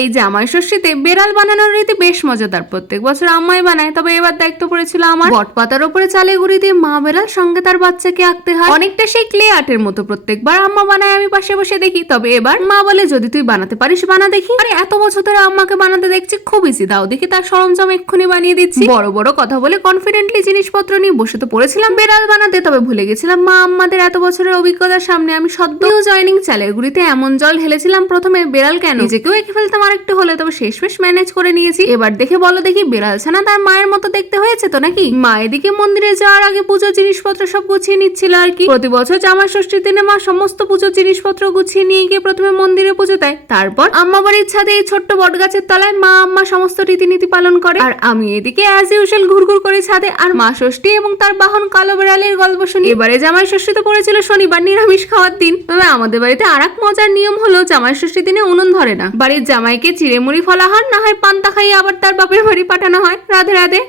এই জামাই ষষ্ঠীতে বেড়াল বানানোর রীতি বেশ মজাদার। প্রত্যেক বছর আম্মাই বানায়, তবে এবার দায়িত্ব পড়েছিল আমার। বটপাতার উপরে চালে গুঁড়ি দিয়ে মা বেড়াল সঙ্গে তার বাচ্চাকে আঁকতে হয়, অনেকটা সেই ক্লে আর্টের মতো। প্রত্যেকবার আম্মা বানায়, আমি পাশে বসে দেখি। তবে এবার মা বলে, যদি তুই বানাতে পারিস বানা দেখি। আরে এত বছর ধরে আম্মাকে বানাতে দেখছি, খুব ইজি, দাও দেখি তার সরঞ্জাম এক্ষুনি বানিয়ে দিচ্ছি। বড় বড় কথা বলে কনফিডেন্টলি জিনিসপত্র নিয়ে বসে তো পড়েছিলাম বেড়াল বানাতে, তবে ভুলে গেছিলাম মা আম্মাদের এত বছরের অভিজ্ঞতার সামনে আমি সদ্য জয়নিং চালের গুঁড়িতে এমন জল ঢেলেছিলাম, প্রথমে বেড়াল কেন নিজেকেও এঁকে ফেলতাম আরেকটু হলে, তবে শেষমেশ ম্যানেজ করে নিয়েছি। এবার দেখে বলো দেখি, বেড়াল ছানা তার মায়ের মতো দেখতে হয়েছে তো নাকি? মা এদিকে মন্দিরে যাওয়ার আগে পুজোর জিনিসপত্র সব গুছিয়ে নিচ্ছিল আর কি। প্রতি বছর জামাই ষষ্ঠীর দিনে মা সমস্ত পুজোর জিনিসপত্র গুছিয়ে নিয়ে গিয়ে প্রথমে মন্দিরে পুজো দেয়, তারপর আম্মা বাড়ির ছাদে এই ছোট্ট বট গাছের তলায় মা আম্মা সমস্ত রীতিনীতি পালন করে, আর আমি এদিকে অ্যাজ ইউজুয়াল ঘুরঘুর করে ছাদে আর মা ষষ্ঠী এবং তার বাহন কালো বেড়ালের গল্প শুনি। এবারে জামাই ষষ্ঠী তো পড়েছিল শনিবার, নিরামিষ খাওয়ার দিন। তবে আমাদের বাড়িতে আর এক মজার নিয়ম হলো, জামাই ষষ্ঠীর দিনে উনুন ধরে না। বাড়ির জামাইকে চিড়ে মুড়ি ফলাহার না হয় পান্তা খাইয়ে আবার তার বাপের বাড়ি পাঠানো হয়। রাধে রাধে।